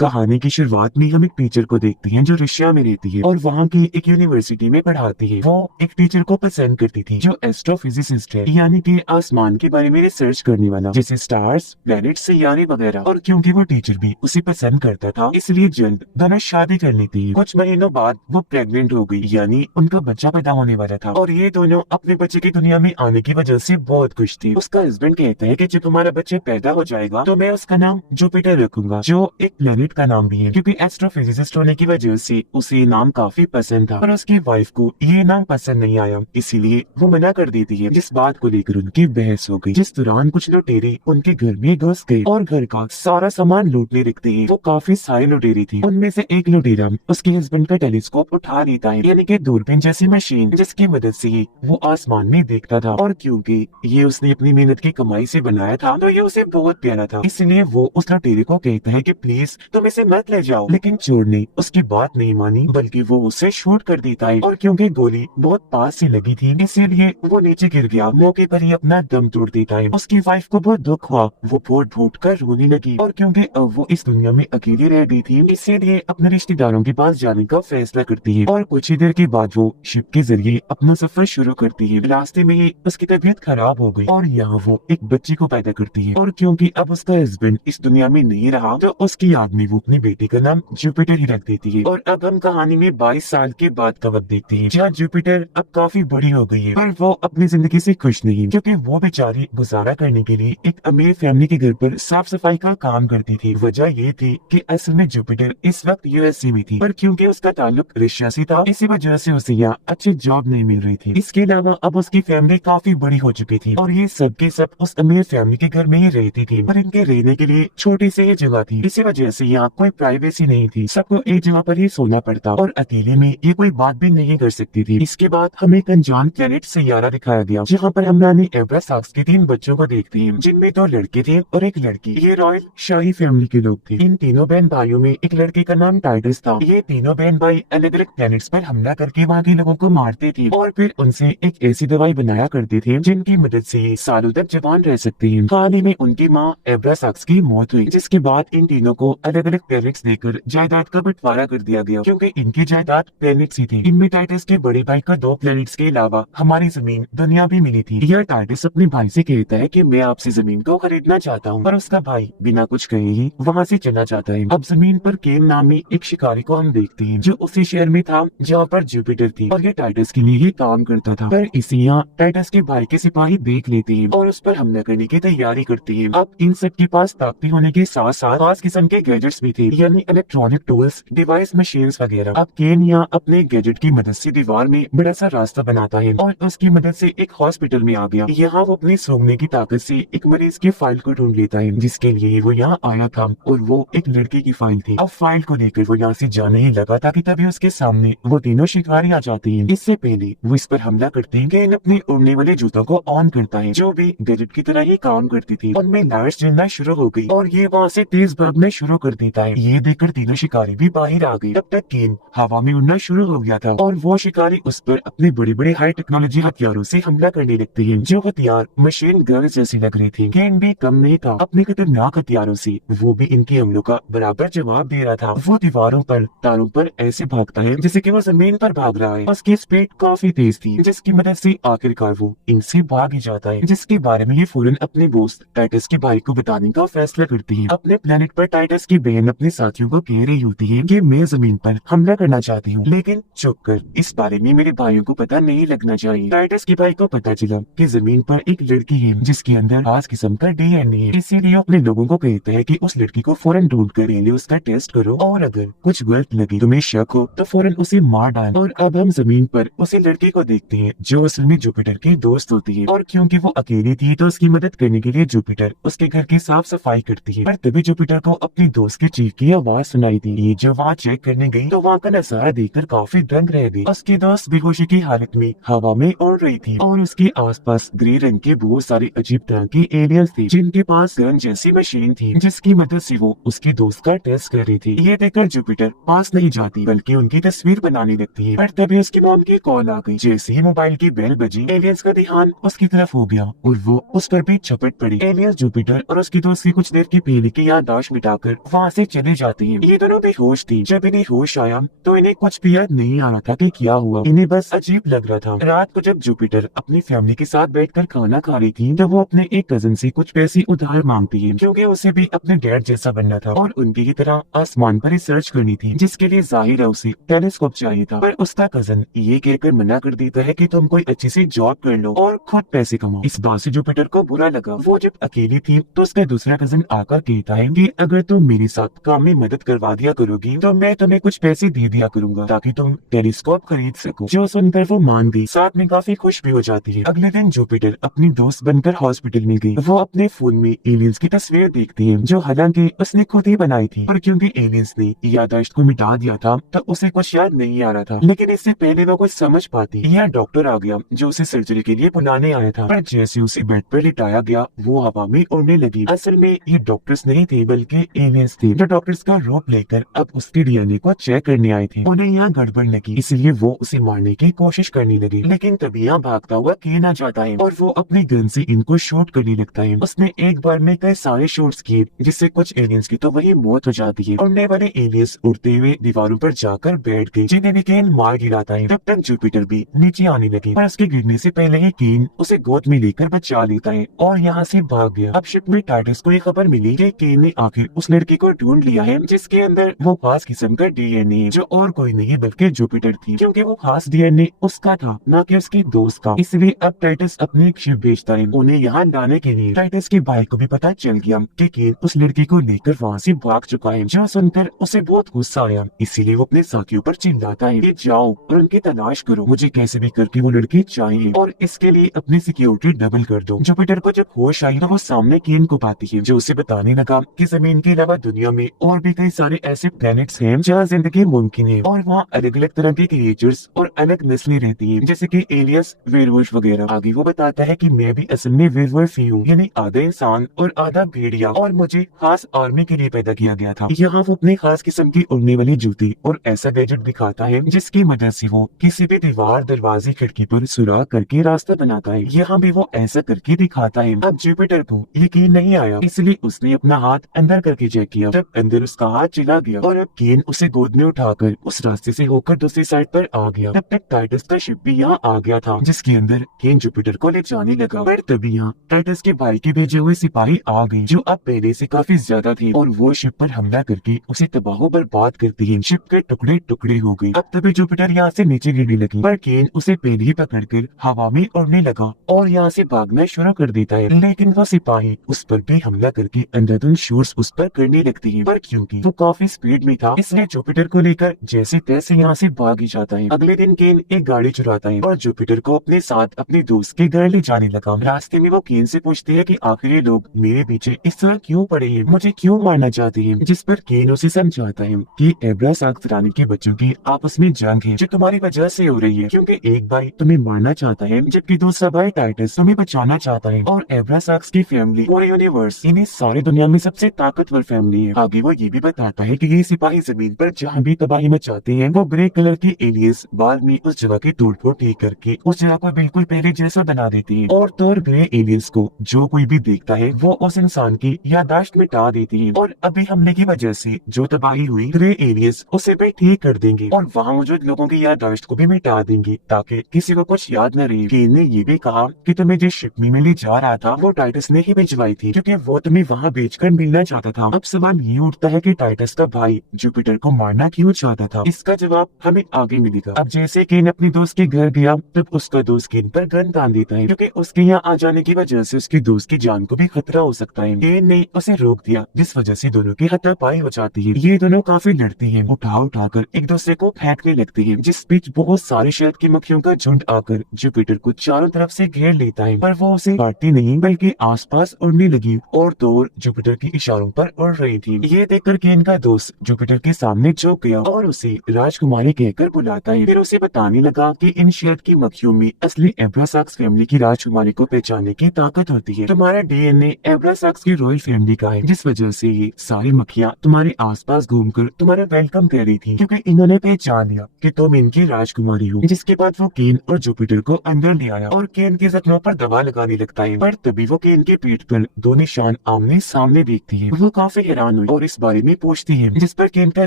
कहानी की शुरुआत में हम एक टीचर को देखते हैं जो रशिया में रहती है और वहाँ की एक यूनिवर्सिटी में पढ़ाती है। वो एक टीचर को पसंद करती थी जो एस्ट्रोफिजिसिस्ट है, यानी कि आसमान के बारे में रिसर्च करने वाला, जैसे स्टार्स, प्लैनेट्स, सैयारे वगैरह। और क्योंकि वो टीचर भी उसे पसंद करता था, इसलिए जल्द दोनों शादी कर लेती है। कुछ महीनों बाद वो प्रेग्नेंट हो गई, यानी उनका बच्चा पैदा होने वाला था और ये दोनों अपने बच्चे की दुनिया में आने की वजह से बहुत खुश थी। उसका हस्बैंड कहता है कि जब हमारा बच्चा पैदा हो जाएगा तो मैं उसका नाम जुपिटर रखूंगा, जो एक प्लेनेट का नाम भी है, क्योंकि एस्ट्रोफिजिसिस्ट होने की वजह से उसे ये नाम काफी पसंद था। पर उसकी वाइफ को ये नाम पसंद नहीं आया, इसीलिए वो मना कर देती है। जिस बात को लेकर उनकी बहस हो गई, जिस दौरान कुछ लुटेरे उनके घर में घुस गए और घर का सारा सामान लूटने लगते हैं। वो काफी सारे लुटेरे थे। उनमें से एक लुटेरा उसके हस्बैंड का टेलीस्कोप उठा लेता है, यानी कि दूरबीन जैसी मशीन, जिसकी मदद से वो आसमान में देखता था। और क्योंकि ये उसने अपनी मेहनत की कमाई से बनाया था, तो ये उसे बहुत प्यारा था, इसलिए वो उस लुटेरे को कहता है कि प्लीज तुम इसे मत ले जाओ। लेकिन चोर ने उसकी बात नहीं मानी, बल्कि वो उसे शूट कर देता है। और क्योंकि गोली बहुत पास से लगी थी, इसीलिए वो नीचे गिर गया। मौके पर ही अपना दम तोड़ देता है। उसकी वाइफ को बहुत दुख हुआ, वो फूट फूट कर रोने लगी। और क्योंकि अब वो इस दुनिया में अकेली रह गई थी, इसीलिए अपने रिश्तेदारों के पास जाने का फैसला करती है। और कुछ ही देर के बाद वो शिप के जरिए अपना सफर शुरू करती है। रास्ते में ही उसकी तबीयत खराब हो गई और यहाँ वो एक बच्चे को पैदा करती है। और क्योंकि अब उसका हस्बैंड इस दुनिया में नहीं रहा, तो उसकी याद में वो अपनी बेटी का नाम जुपिटर ही रख देती है। और अब हम कहानी में 22 साल के बाद का वक्त देखते हैं, जहाँ जुपिटर अब काफी बड़ी हो गई है, पर वो अपनी जिंदगी से खुश नहीं, क्योंकि वो बेचारी गुजारा करने के लिए एक अमीर फैमिली के घर पर साफ सफाई का काम करती थी। वजह ये थी कि असल में जुपिटर इस वक्त यूएसए में थी, पर क्योंकि उसका ताल्लुक रशिया से था, इसी वजह से उसे यहाँ अच्छी जॉब नहीं मिल रही थी। इसके अलावा अब उसकी फैमिली काफी बड़ी हो चुकी थी और ये सब के सब उस अमीर फैमिली के घर में ही रहती थी, पर इनके रहने के लिए छोटी सी ही जगह थी। इसी वजह से यहाँ कोई प्राइवेसी नहीं थी, सबको एक जगह पर ही सोना पड़ता और अकेले में ये कोई बात भी नहीं कर सकती थी। इसके बाद हमें एक अनजान प्लेनेट सैयारा दिखाया गया, जहाँ पर हम रानी एब्रासाक्स के 3 बच्चों को देखते हैं, जिनमें 2 लड़के थे और एक लड़की। ये रॉयल शाही फैमिली के लोग थे। इन तीनों बहन भाइयों में एक लड़के का नाम टाइटस था। ये तीनों बहन भाई अलग अलग प्लेनेट्स पर हमला करके वहाँ के लोगों को मारते थे और फिर उनसे एक ऐसी दवाई बनाया करते थे जिनकी मदद से ये सालों तक जवान रह सकते हैं। हाल ही में उनकी माँ एब्रासाक्स की मौत हुई, जिसके बाद इन तीनों को अलग अलग प्लेनेट्स देकर जायदाद का बंटवारा कर दिया गया, क्योंकि इनकी जायदाद प्लेनेट्स ही थी। इनमें टाइटस के बड़े भाई को 2 प्लेनेट्स के अलावा हमारी जमीन दुनिया भी मिली थी। यह टाइटस अपने भाई से कहता है कि मैं आपसे जमीन को खरीदना चाहता हूँ, पर उसका भाई बिना कुछ कहे ही वहाँ से चला जाता है। अब जमीन पर केन नामी एक शिकारी को हम देखते हैं, जो उसी शहर में था जहाँ पर जुपिटर थी, और ये टाइटस के लिए ही काम करता था। पर इसी यहाँ टाइटस के भाई के सिपाही देख लेते हैं और उस पर हमला करने की तैयारी करते हैं। अब इन सब के पास ताकत होने के साथ साथ खास किस्म के गैजेट्स भी थे, यानी इलेक्ट्रॉनिक टूल्स, डिवाइस, मशीन्स वगैरह। अब केन यहाँ अपने गैजेट की मदद से दीवार में बड़ा सा रास्ता बनाता है और उसकी मदद से एक हॉस्पिटल में आ गया। यहाँ वो अपनी सूंघने की ताकत से एक मरीज की फाइल को ढूंढ लेता है, जिसके लिए वो यहाँ आया था, और वो एक लड़के की फाइल थी। अब फाइल को लेकर वो यहाँ से जाने ही लगा था कि तभी उसके सामने वो तीनों शिकारी आ जाते हैं। इससे पहले वो इस पर हमला करते हैं। केन अपने उड़ने वाले जूतों को ऑन करता है, जो भी गैजेट की तरह ही काम करती थी। उनमें लाइट्स जलना शुरू हो गई और ये वहाँ से तेज भागना शुरू कर देता है। ये देखकर तीनों शिकारी भी बाहर आ गए। तब तक केन हवा में उड़ना शुरू हो गया था और वो शिकारी उस पर अपने बड़े बड़े हाई टेक्नोलॉजी हथियारों से हमला करने लगते हैं, जो हथियार मशीन गन जैसे लग रहे थे। केन भी कम नहीं था, अपने खतरनाक हथियारों से वो भी इनके हमलों का बराबर जवाब दे रहा था। वो दीवारों पर, तारों पर ऐसे भागता है जैसे कि वो जमीन पर भाग रहा है। उसकी स्पीड काफी तेज थी, जिसकी मदद से आखिरकार वो इनसे भाग ही जाता है, जिसके बारे में ये फौरन अपने दोस्त टाइटस के भाई को बताने का फैसला करती है। अपने प्लेनेट पर टाइटस की बहन अपने साथियों को कह रही होती है कि मैं जमीन पर हमला करना चाहती हूँ, लेकिन चुप कर, इस बारे में मेरे भाइयों को पता नहीं लगना चाहिए। टाइटस के भाई को पता चला कि जमीन पर एक लड़की है जिसके अंदर खास किस्म का डीएनए है, इसीलिए अपने लोगों को कहता है कि उस लड़की को फौरन ढूंढ कर उसका टेस्ट करो और अगर कुछ गलत लगे, तुम्हें शक हो, तो फौरन उसे मार डाल। और अब हम जमीन पर उसी लड़की को देखते हैं जो असल में जुपिटर की दोस्त होती है, और क्योंकि वो अकेली थी तो उसकी मदद करने के लिए जुपिटर उसके घर की साफ सफाई करती है। पर तभी जुपिटर को अपनी दोस्त के चीख की आवाज सुनाई दी। ये जब वहाँ चेक करने गई तो वहाँ का नजारा देखकर काफी दंग रह गई। उसकी दोस्त बेहोशी की हालत में हवा में उड़ रही थी और उसके आसपास ग्रे रंग के बहुत सारे अजीब तरह के एलियंस थे, जिनके पास गन जैसी मशीन थी, जिसकी मदद से वो उसके दोस्त का टेस्ट कर रही थी। ये देखकर जुपिटर पास नहीं जाती, बल्कि उनकी तस्वीर बनाने लगती है। पर तभी उसकी मॉम की कॉल आ गई। जैसे ही मोबाइल की बेल बजी, एलियंस का ध्यान उसकी तरफ हो गया और वो उस पर भी झपट पड़ी। एलियंस जुपिटर और उसकी दोस्त की कुछ देर की पहले की याददाश्त मिटाकर वहाँ से चले जाते हैं। ये दोनों बेहोश थी। जब इन्हें होश आया तो इन्हें कुछ भी याद नहीं आ रहा था कि क्या हुआ। इन्हें बस अजीब लग रहा था। रात को जब जुपिटर अपनी फैमिली के साथ बैठकर खाना खा रही थी तो वो अपने एक कजन से कुछ पैसे उधार मांगती है, क्योंकि उसे भी अपने डैड जैसा बनना था और उनकी ही तरह आसमान पर रिसर्च करनी थी, जिसके लिए जाहिर है उसे टेलीस्कोप चाहिए था। पर उसका कजन ये कहकर मना कर देता है कि तुम कोई अच्छी सी जॉब कर लो और खुद पैसे कमाओ। इस बात से जुपिटर को बुरा लगा। वो जब अकेली थी तो उसका दूसरा कजन आकर कहता है कि अगर तुम मेरे साथ काम में मदद करवा दिया करोगी तो मैं तुम्हें कुछ पैसे दे दिया करूंगा ताकि तुम टेलीस्कोप खरीद सको। जो सुनकर वो मान गई, साथ में काफी खुश भी हो जाती है। अगले दिन जुपिटर अपनी दोस्त बनकर हॉस्पिटल में गई। वो अपने फोन में एलियंस की तस्वीर देखती है, जो हालांकि उसने खुद ही बनाई थी, पर क्योंकि एलियंस ने याददाश्त को मिटा दिया था तो उसे कुछ याद नहीं आ रहा था। लेकिन इससे पहले वो कुछ समझ पाती, यह डॉक्टर आ गया जो उसे सर्जरी के लिए बुलाने आया था। पर जैसे उसे बेड पर लिटाया गया वो हवा में उड़ने लगी। असल में ये डॉक्टर्स नहीं थे बल्कि एलियंस थे, जो डॉक्टर्स का रूप लेकर अब उसके डीएनए को चेक करने आए थे। उन्हें यहाँ गड़बड़ लगी, इसलिए वो उसे मारने की कोशिश करने लगी। लेकिन तभी यहाँ भागता हुआ केन आ जाता है और वो अपने गन से इनको शूट करने लगता है। उसने एक बार में कई सारे शॉट्स किए, जिससे कुछ एलियंस की तो वही मौत हो जाती है। उड़ने वाले एलियंस उड़ते हुए दीवारों पर जाकर बैठ गए, जिन्हें भी केन मार गिराता है। तब तक जुपिटर भी नीचे आने लगी, पर उसके गिरने से पहले ही केन उसे गोद में लेकर बचा लेता है और यहाँ से भाग गया। अब शिप में टाइटस को ये खबर मिली कि केन ने आखिर उस लड़की को ढूंढ लिया है जिसके अंदर वो खास किस्म का डीएनए है, जो और कोई नहीं बल्कि जुपिटर थी, क्योंकि वो खास डीएनए उसका था न कि उसके दोस्त का। इसलिए अब टाइटस अपनी एक शिप भेजता है उन्हें यहाँ लाने के लिए। टाइटस के भाई को भी पता चल गया कि केन उस लड़की को लेकर वहाँ से भाग चुका है, जो सुनकर उसे बहुत गुस्सा आया। इसीलिए वो अपने साथियों पर चिल्लाता है कि जाओ और उनकी तलाश करो, मुझे कैसे भी करके वो लड़की चाहिए और इसके लिए अपनी सिक्योरिटी डबल कर दो। जुपिटर को जब होश आई तो वो सामने केन को पाती है, जो उसे बताने लगा कि जमीन के अलावा दुनिया में और भी कई सारे ऐसे प्लैनेट्स हैं जहाँ जिंदगी मुमकिन है और वहाँ अलग अलग तरह के क्रिएचर्स और अलग नस्लें रहती हैं, जैसे कि एलियंस, वेयरवुल्फ वगैरह। आगे वो बताता है कि मैं भी असल में वेयरवुल्फ ही हूँ, यानी आधा इंसान और आधा भेड़िया, और मुझे खास आर्मी के लिए पैदा किया गया था। यहाँ वो अपनी खास किस्म की उड़ने वाली जूती और ऐसा गैजेट दिखाता है जिसकी मदद से वो किसी भी दीवार, दरवाजे, खिड़की पर सुराख करके रास्ता बनाता है। यहाँ भी वो ऐसा करके दिखाता है। अब जुपिटर को यकीन नहीं आया, इसलिए उसने अपना हाथ अंदर करके चेक किया। जब अंदर उसका हाथ चला गया और अब केन उसे गोद में उठाकर उस रास्ते से होकर दूसरी साइड पर आ गया। तब तक टाइटस का शिप भी यहाँ आ गया था, जिसके अंदर केन जुपिटर को ले जाने लगा। पर तभी यहाँ टाइटस के भाई के भेजे हुए सिपाही आ गए, जो अब पहले से काफी ज्यादा थे, और वो शिप पर हमला करके उसे तबाह बर्बाद करती है। शिप के टुकड़े टुकड़े हो गए। अब तभी जुपिटर यहाँ से नीचे गिरने लगी, पर केन उसे पहले ही पकड़कर हवा में उड़ने लगा और यहाँ से भागना शुरू कर देता है। लेकिन वो सिपाही उस पर भी हमला करके अंधाधुंध शूट्स उस पर करने लगती है, पर क्योंकि वो काफी स्पीड में था इसलिए जुपिटर को लेकर जैसे तैसे यहाँ से भाग ही जाता है। अगले दिन केन एक गाड़ी चुराता है और जुपिटर को अपने साथ अपने दोस्त के घर ले जाने लगा। रास्ते में वो केन से पूछती है कि आखिर ये लोग मेरे पीछे इस तरह क्यों पड़े हैं, मुझे क्यों मारना चाहते हैं, जिस पर केन उसे समझाता है कि एब्रासाक्स रानी के बच्चों की आपस में जंग है जो तुम्हारी वजह से हो रही है, क्योंकि एक भाई तुम्हें मारना चाहता है जबकि दूसरा भाई टाइटस तुम्हें बचाना चाहता है। और एब्रासाक्स की फैमिली पूरे यूनिवर्स, इन्हें सारी दुनिया में सबसे ताकतवर फैमिली है। आगे वो ये भी बताता है कि ये सिपाही जमीन पर जहाँ भी तबाही मचाते हैं वो ग्रे कलर के एलियंस बाद में उस जगह की तोड़ फोड़ ठीक करके उस जगह को बिल्कुल पहले जैसा बना देते हैं, और तो और ग्रे एलियंस को जो कोई भी देखता है वो उस इंसान की याददाश्त मिटा देती है। और अभी हमले की वजह से जो तबाही हुई ग्रे एलियंस उसे भी ठीक कर देंगे और वहाँ मौजूद लोगों की याददाश्त को भी मिटा देंगे ताकि किसी को कुछ याद न रहे। केन ने ये भी कहा कि तुम्हें जिस शिप में ले जा रहा था वो टाइटस ने ही भिजवाई थी, क्योंकि वो तुम्हें वहाँ बेचकर मिलना चाहता था। अब सवाल ये उठता है कि टाइटस का भाई जुपिटर को मारना क्यों चाहता था। इसका जवाब हमें आगे मिलेगा। अब जैसे केन अपने दोस्त के घर गया तब उसका दोस्त केन पर गन तान देता है, क्योंकि उसके यहाँ आ जाने की वजह से उसके दोस्त की जान को भी खतरा हो सकता है। केन ने उसे रोक दिया, जिस वजह से दोनों की हाथापाई हो जाती है। ये दोनों काफी लड़ते हैं, उठाकर एक दूसरे को फेंकने लगते हैं, जिस बीच बहुत सारे शहद की मक्खियों का झुंड आकर जुपिटर को चारों तरफ से घेर लेता है, पर वो उसे काटती नहीं बल्कि आसपास उड़ने लगी और तो जुपिटर के इशारों पर उड़ रही थी। ये देखकर केन का दोस्त जुपिटर के सामने झुक गया और उसे राजकुमारी कहकर बुलाता है। फिर उसे बताने लगा कि इन शहद की मक्खियों में असली एब्रासाक्स फैमिली की राजकुमारी को पहचानने की ताकत होती है। तुम्हारा डीएनए एब्रासाक्स की रॉयल फैमिली का है, जिस वजह से ये सारी मक्खियाँ तुम्हारे आसपास घूमकर तुम्हारा वेलकम कर रही थी, क्योंकि इन्होंने पहचान लिया कि तुम इनकी राजकुमारी हो। जिसके बाद वो केन और जुपिटर को अंदर ले आया और केन के जख्मों पर दवा लगाने लगता है, पर तभी वो केन के पीठ पर दो निशान आमने सामने देखती है। वो काफी हैरान हैरान हुई और इस बारे में पूछती है, जिस पर केन का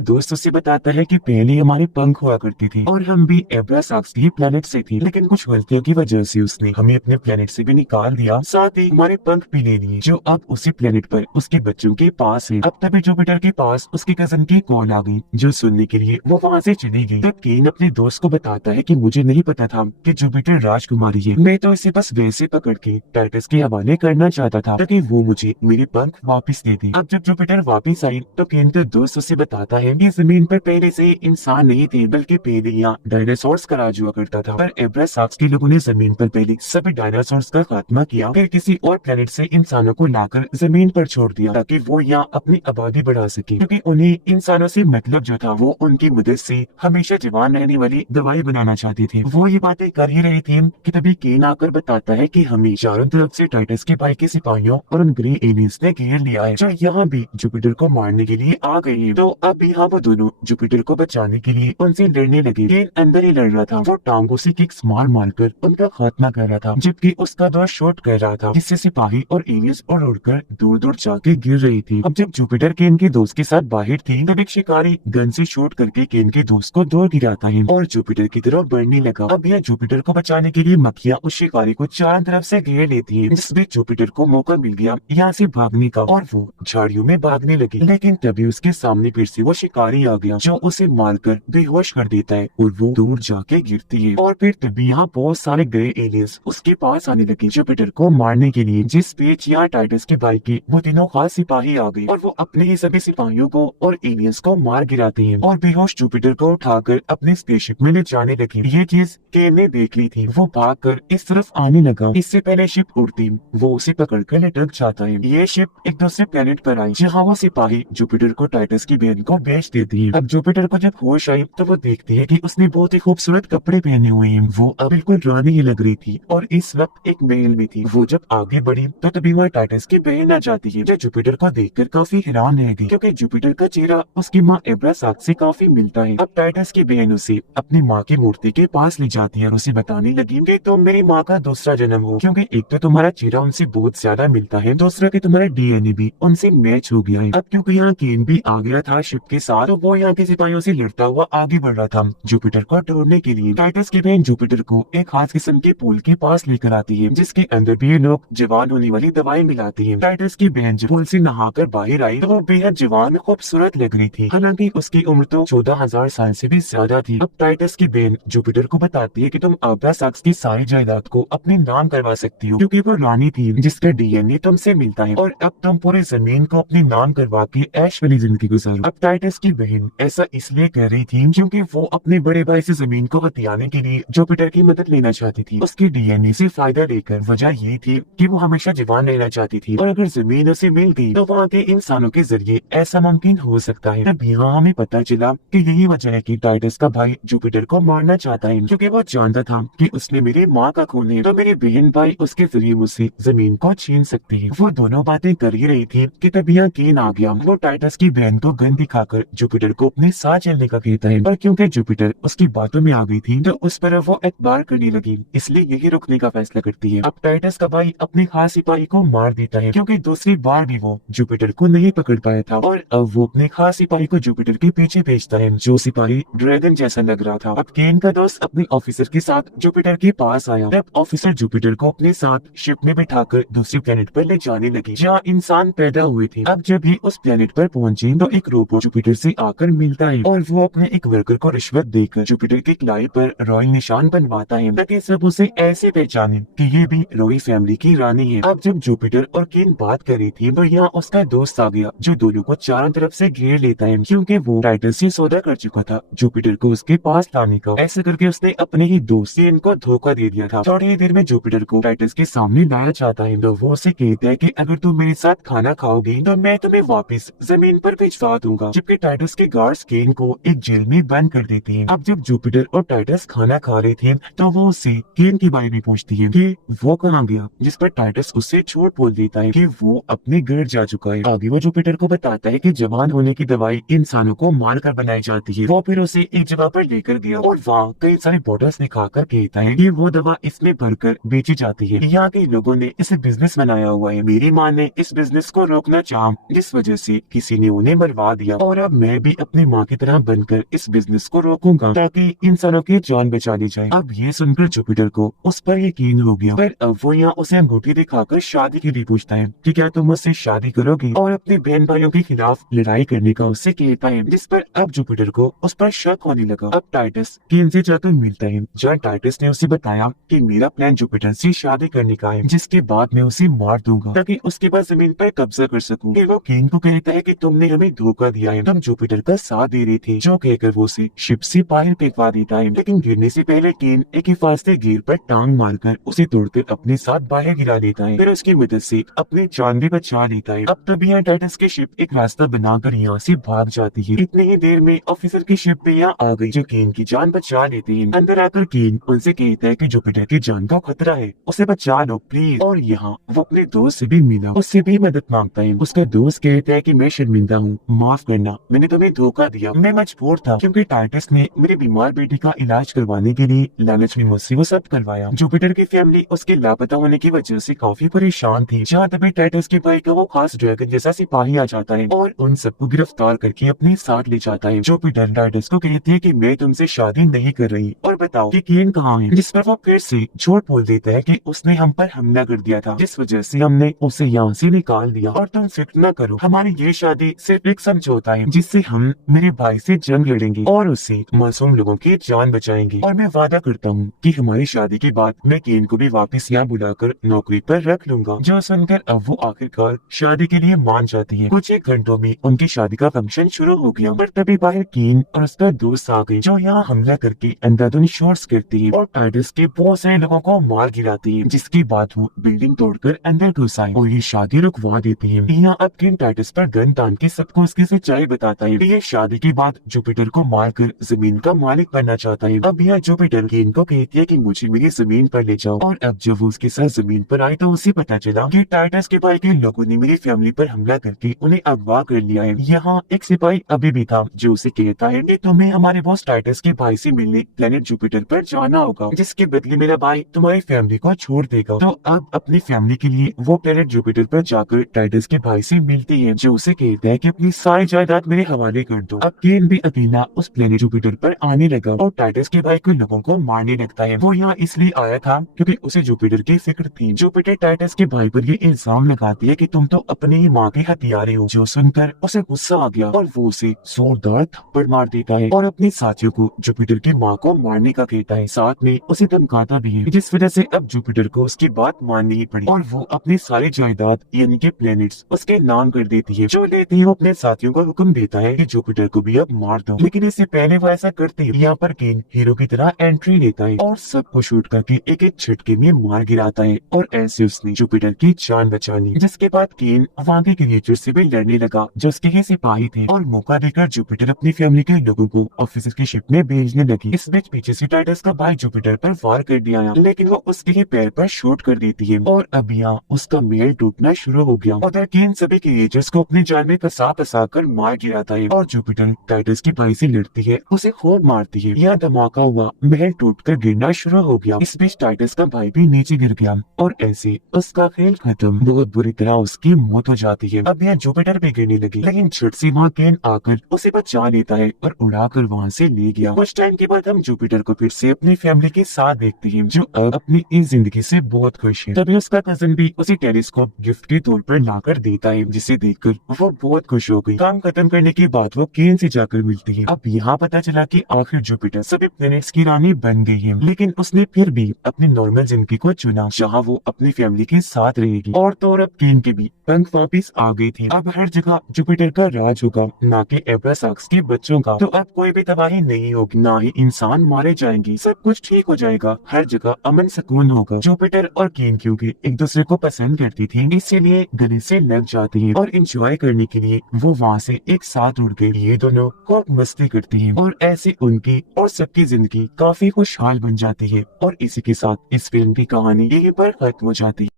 दोस्त उसे बताता है कि पहले हमारे पंख हुआ करते थे और हम भी एब्रासाक्स के प्लेनेट से थे, लेकिन कुछ गलतियों की वजह से उसने हमें अपने प्लेनेट से भी निकाल दिया, साथ ही हमारे पंख भी ले लिए, जो अब उसी प्लेनेट पर उसके बच्चों के पास है। अब तभी जुपिटर के पास उसके कजन की कॉल आ गई, जो सुनने के लिए वो वहाँ से चली गई। तब केन अपने दोस्त को बताता है कि मुझे नहीं पता था कि जुपिटर राजकुमारी है, मैं तो इसे बस वैसे पकड़ के टाइटस के हवाले करना चाहता था ताकि वो मुझे मेरे पंख वापस दे दे। अब जब जुपिटर वापस आई तो केन का दोस्त उसे बताता है कि जमीन पर पहले से इंसान नहीं थे, बल्कि पहले यहाँ डायनासोर्स का राज हुआ करता था, पर एब्रासाक्स के लोगों ने जमीन पर पहले सभी डायनासोर्स का खात्मा किया, फिर किसी और प्लेनेट से इंसानों को लाकर जमीन पर छोड़ दिया ताकि वो यहाँ अपनी आबादी बढ़ा सके, क्योंकि उन्हें इंसानों से मतलब जो था वो उनकी मदद से हमेशा जवान रहने वाली दवाई बनाना चाहते थे। वो ये बातें कर ही रहे थे कि तभी केन आकर बताता है कि हमें चारों तरफ से टाइटस के भाई के सिपाहियों और उन ग्रे एलियंस ने घेर लिया है, जो यहाँ भी जुपिटर को मारने के लिए आ गए हैं। तो अब यहाँ वो दोनों जुपिटर को बचाने के लिए उनसे लड़ने लगे। केन अंदर ही लड़ रहा था, वो टांगों से किक्स मार मार कर उनका खात्मा कर रहा था, जबकि उसका दोस्त शॉट कर रहा था, जिससे सिपाही और एलियंस उड़कर दूर दूर जाके गिर रही थी। अब जब जुपिटर केन के दोस्त के साथ बाहर थी, तब एक शिकारी गन से शूट करके केन के दोस्त को दूर गिराता है और जुपिटर की तरफ बढ़ने लगा। अब यह जुपिटर को बचाने के लिए मक्खियाँ उस शिकारी को चारों तरफ से घेर लेती है, जिसमें जुपिटर को मौका मिल गया यहाँ से भागने का और वो झाड़ियों में भागने लगी। लेकिन तभी उसके सामने फिर से वो शिकारी आ गया, जो उसे मारकर बेहोश कर देता है और वो दूर जाके गिरती है। और फिर तभी यहाँ बहुत सारे ग्रे एलियंस उसके पास आने लगे जुपिटर को मारने के लिए, जिस पेच यहाँ टाइटस के भाई के वो तीनों खास सिपाही आ गए और वो अपने ही सभी सिपाहियों को और एलियंस को मार गिराते हैं और बेहोश जुपिटर को उठाकर अपने स्पेसशिप में ले जाने लगे। ये चीज केन ने देख ली थी, वो भागकर इस तरफ आने लगा। इससे पहले शिप उड़ती वो उसे पकड़कर लटक जाता है। ये शिप एक दूसरे प्लेनेट पर आई, जहाँ वो सिपाही जुपिटर को टाइटस की बहन को बेच देती है। अब जुपिटर को जब होश आई तो वो देखती है कि उसने बहुत ही खूबसूरत कपड़े पहने हुए हैं, वो अब बिल्कुल रानी ही लग रही थी और इस वक्त एक महल में थी। वो जब आगे बढ़ी तो तभी वह टाइटस की बहन आ जाती है, जो जुपिटर को देखकर काफी हैरान रह गई, क्योंकि जुपिटर का चेहरा उसकी माँ एब्रासाक्स से काफी मिलता है। अब टाइटस की बहन उसे अपनी माँ की मूर्ति के पास ले जाती है और उसे बताने लगी कि तुम मेरी माँ का दूसरा जन्म हो, क्योंकि एक तो तुम्हारा चेहरा उनसे बहुत ज्यादा मिलता है, दूसरा कि तुम्हारा डीएनए भी उनसे मैच हो गया है। अब क्योंकि यहाँ केन भी आ गया था शिप के साथ, तो वो यहाँ के सिपाहियों से लड़ता हुआ आगे बढ़ रहा था जुपिटर को ढूंढने के लिए। टाइटस की बहन जुपिटर को एक खास किस्म के पूल के पास लेकर आती है, जिसके अंदर भी ये लोग जवान होने वाली दवाई मिलाती है। टाइटस की बहन जब पूल से नहाकर बाहर आई तो वो बेहद जवान खूबसूरत लग रही थी, हालांकि उसकी उम्र तो 14,000 साल से भी ज्यादा थी। अब टाइटस की बहन जुपिटर को बताती है कि तुम एब्रासाक्स की सारी जायदाद को अपने नाम करवा सकती हो, क्योंकि वो रानी थी जिसका डीएनए तुमसे मिलता है, और अब तुम पूरे जमीन को अपने नाम करवा के ऐश वाली जिंदगी गुजारो। अब टाइटस की बहन ऐसा इसलिए कह रही थी क्योंकि वो अपने बड़े भाई से जमीन को हथियाने के लिए जुपिटर की मदद लेना चाहती थी। उसके डीएनए से फायदा लेकर वजह ये थी कि वो हमेशा जवान रहना चाहती थी, और अगर जमीन उसे मिल गई तो वहाँ के इंसानों के जरिए ऐसा मुमकिन हो सकता है। तब यहाँ हमें पता चला कि यही वजह है कि टाइटस का भाई जुपिटर को मारना चाहता है, क्योंकि वो जानता था कि उसने मेरी माँ का खून है, तो मेरी बहन भाई उसके जरिए मुझसे जमीन को छीन सकती है। वो दोनों बातें कर ही रही थी कि तभी यहाँ केन आ गया। वो टाइटस की बहन को गन दिखाकर जुपिटर को अपने साथ चलने का कहता है, पर क्योंकि जुपिटर उसकी बातों में आ गई थी तो उस पर वो एतबार करने लगी, इसलिए यही रुकने का फैसला करती है। अब टाइटस का भाई अपने खास सिपाही को मार देता है, क्योंकि दूसरी बार भी वो जुपिटर को नहीं पकड़ पाया था, और अब वो अपने खास सिपाही को जुपिटर के पीछे भेजता है, जो सिपाही ड्रैगन जैसा लग रहा था। अब केन का दोस्त अपने ऑफिसर के साथ जुपिटर के पास आया। तब ऑफिसर जुपिटर को अपने साथ शिप में बिठाकर दूसरे प्लेनेट पर ले जाने लगी, जहाँ इंसान पैदा हुए थे। अब जब भी उस प्लेनेट पर पहुंचे तो एक रोबोट जुपिटर से आकर मिलता है, और वो अपने एक वर्कर को रिश्वत देकर जुपिटर की कलाई पर रॉयल निशान बनवाता है, ताकि सब उसे ऐसे पहचाने कि ये भी रॉयल फैमिली की रानी है। अब जब जुपिटर और केन बात कर रही थी तो यहाँ उसका दोस्त आ गया, जो दोनों को चारों तरफ से घेर लेता है, क्योंकि वो टाइटस से सौदा कर चुका था जुपिटर को उसके पास लाने का। ऐसे करके उसने अपने ही दोस्त से इनको धोखा दे दिया था। थोड़ी ही देर में जुपिटर को टाइटस के सामने लाया जाता है, तो वो उसे कहता है कि अगर तुम मेरे साथ खाना खाओगी तो मैं तुम्हें वापस जमीन पर भिजवा दूंगा, जबकि टाइटस के गार्ड्स केन को एक जेल में बंद कर देते हैं। अब जब जुपिटर और टाइटस खाना खा रहे थे तो वो उससे केन के बारे में पूछती है कि वो कहाँ गया, जिस पर टाइटस उससे झूठ बोल देता है कि वो अपने घर जा चुका है। आगे वो जुपिटर को बताता है कि जवान होने की दवाई इंसानों को मार कर बनाई जाती है। वो फिर उसे एक जगह पर लेकर गया और वहाँ कई सारे बॉटल्स दिखाकर कहता है कि वो दवा इसमें भरकर बेची जाती है। यहाँ के लोगों ने इसे बिजनेस बनाया हुआ है। मेरी माँ ने इस बिजनेस को रोकना चाहा, जिस जिस वजह से किसी ने उन्हें मरवा दिया। और अब मैं भी अपनी माँ की तरह बनकर इस बिजनेस को रोकूंगा ताकि इंसानों की जान बचा ली जाए। अब ये सुनकर जुपिटर को उस पर यकीन हो गया। पर अब वो यहाँ उसे अंगूठी दिखाकर शादी के लिए पूछता है कि क्या तुम मुझसे शादी करोगी, और अपने बहन भाइयों के खिलाफ लड़ाई करने का उससे कहता है, जिस पर अब जुपिटर को उस पर शक होने लगा। अब टाइटस केन से जाकर मिलता है, जहाँ टाइटस ने उसे बताया कि मेरा प्लान जुपिटर से शादी करने का है, जिसके बाद मैं उसे मार दूंगा ताकि उसके बाद जमीन पर कब्जा कर सकूं। फिर वो केन को कहता है कि तुमने हमें धोखा दिया है, तुम जुपिटर का साथ दे रहे थे, जो कहकर वो उसे शिप से बाहर फेंकवा देता है। लेकिन गिरने से पहले केन एक हिफाजती गिर पर टांग मारकर उसे तोड़कर अपने साथ बाहर गिरा देता है। फिर उसकी मदद से अपनी जान भी बचा लेता है। अब तभी यहाँ टाइटस की शिप एक रास्ता बनाकर यहाँ से भाग जाती है। इतनी ही देर में ऑफिसर की शिप भी यहाँ आ गई, जो केन की जान बचा लेती है। अंदर आकर केन उनसे कहता है कि जुपिटर की जान का खतरा है, उसे बचा लो प्लीज। और यहाँ वो अपने दोस्त से भी मिला, उससे भी मदद मांगता है। उसका दोस्त कहता है कि मैं शर्मिंदा हूँ, माफ करना, मैंने तुम्हें धोखा दिया, मैं मजबूर था क्योंकि टाइटस ने मेरे बीमार बेटे का इलाज करवाने के लिए लालच में मुझसे वो सब करवाया। जुपिटर की फैमिली उसके लापता होने की वजह से काफी परेशान थी। जहाँ तभी टाइटस के भाई का वो खास ड्रैगन जैसा सिपाही आ जाता है और उन सबको गिरफ्तार करके अपने साथ ले जाता है। जुपिटर टाइटस को कहती है कि मैं तुमसे शादी नहीं कर रही, और बताओ कि केन कहाँ है, जिस पर वो फिर से झूठ बोल देता है कि उसने हम पर हमला कर दिया था, जिस वजह से हमने उसे यहाँ से निकाल दिया। और तुम फिक्र न करो, हमारी ये शादी सिर्फ एक समझौता है जिससे हम मेरे भाई से जंग लड़ेंगे और उससे मासूम लोगों की जान बचाएंगे। और मैं वादा करता हूँ कि हमारी शादी के बाद मैं केन को भी वापस यहाँ बुलाकर नौकरी पर रख लूंगा। जो सुनकर अब वो आखिरकार शादी के लिए मान जाती है। कुछ एक घंटों में उनकी शादी का फंक्शन शुरू हो गया, पर तभी बाहर केन और उसका दोस्त आ गए, जो यहाँ हमला करके अंधाधुंध शॉट्स करती है और टाइटस के बहुत सारे लोगों को मार गिराती है, जिसके बाद वो बिल्डिंग तोड़कर अंदर घुस आए और ये शादी रुकवा देती है। यहाँ अब केन टाइटस पर गन तान के सबको उसकी सच्चाई बताता है। ये शादी के बाद जुपिटर को मारकर जमीन का मालिक बनना चाहता है। अब यहाँ जुपिटर केन को कहती है कि मुझे मेरी जमीन पर ले जाओ, और अब जब वो उसके साथ जमीन पर आए तो उसे पता चला कि टाइटस के भाई के लोगों ने मेरी फैमिली पर हमला करके उन्हें अगवा कर लिया है। यहाँ एक सिपाही अभी भी था, जो उसे कहता है कि तुम्हें हमारे बॉस टाइटस के भाई से मिलने प्लेनेट जुपिटर पर जाना होगा, जिसके बदले मेरा भाई तुम्हारी फैमिली को छोड़ देगा। तो अब अपनी फैमिली के लिए वो प्लेनेट जुपिटर पर जाकर टाइटस के भाई से मिलती है, जो उसे कहता है कि अपनी सारी जायदाद मेरे हवाले कर दो। अब केन भी अकेला उस प्लेनेट जुपिटर पर आने लगा और टाइटस के भाई के लोगों को मारने लगता है। वो यहाँ इसलिए आया था क्योंकि उसे जुपिटर की फिक्र थी। जुपिटर टाइटस के भाई पर ये इल्जाम लगाती है कि तुम तो अपनी ही माँ के हथियारे हो, जो सुनकर उसे गुस्सा आ गया और वो उसे जोरदार थप्पड़ मार देता है और अपने साथियों को जुपिटर की माँ को मारने का कहता है। साथ में उसे धमकाता भी है, जिस वजह से अब जुपिटर को उसकी बात माननी ही पड़ी और वो अपनी सारी जायदाद यानी कि प्लैनेट्स उसके नाम कर देती है। जो लेते ही वो अपने साथियों को हुक्म देता है कि जुपिटर को भी अब मार दो, लेकिन इससे पहले वो ऐसा करते ही यहाँ पर केन हीरो की तरह एंट्री लेता है और सबको शूट करके एक एक झटके में मार गिराता है और ऐसे उसने जुपिटर की जान बचा ली। जिसके बाद केन वहाँ के क्रिएचर से भी लड़ने लगा, जो उसके ही सिपाही थे, और मौका देकर जुपिटर अपनी फैमिली के लोगों को ऑफिसर की शिप में भेजने लगी। इस बीच पीछे से टाइटस का भाई जुपिटर पर वार कर दिया, लेकिन वो उसके ही पैर पर शूट कर देती है और अब यहाँ उसका मेल टूटना शुरू हो गया। उधर केन सभी क्रिएचर्स को अपने जाल में फंसा कर मार गिराता है और जुपिटर टाइटस के भाई से लड़ती है, उसे खूब मारती है। यहाँ धमाका हुआ, महल टूटकर गिरना शुरू हो गया। इस बीच टाइटस का भाई भी नीचे गिर गया और ऐसे उसका खेल खत्म। बहुत बुरी तरह उसकी मौत हो जाती है। अब यहाँ जुपिटर भी गिरने लगी, लेकिन झट से वहाँ केन आकर उसे बचा लेता है और उड़ाकर वहाँ से ले गया। कुछ टाइम के बाद हम जुपिटर को फिर से अपनी फैमिली के साथ देखते हैं, जो अब अपनी इस जिंदगी से बहुत खुश है। तभी उसका कजन भी उसे टेलीस्कोप गिफ्ट के तौर पर लाकर देता है, जिसे देखकर वो बहुत खुश हो गई। काम खत्म करने के बाद वो केन से जाकर मिलती है। अब यहाँ पता चला कि आखिर जुपिटर सभी प्लैनेट्स की रानी बन गई है, लेकिन उसने फिर भी अपनी नॉर्मल जिंदगी को चुना, जहाँ वो अपनी फैमिली के साथ रहेगी। और तो और अब केन के भी पंख वापिस आ गए थे। अब हर जगह जुपिटर का राज होगा, ना कि एब्रासाक्स के बच्चों का। तो अब कोई भी तबाही नहीं होगी, ना ही इंसान मारे जाएंगे, सब कुछ ठीक हो जाएगा, हर जगह अमन सुकून होगा। जुपिटर और केन क्योंकि एक दूसरे को पसंद करती थी, इसीलिए गले से लग जाती है और इंजॉय करने के लिए वो वहाँ से एक साथ उड़ गए। ये दोनों खूब मस्ती करती हैं और ऐसे उनकी और सबकी जिंदगी काफी खुशहाल बन जाती है। और इसी के साथ इस फिल्म की कहानी यहीं पर खत्म हो जाती है।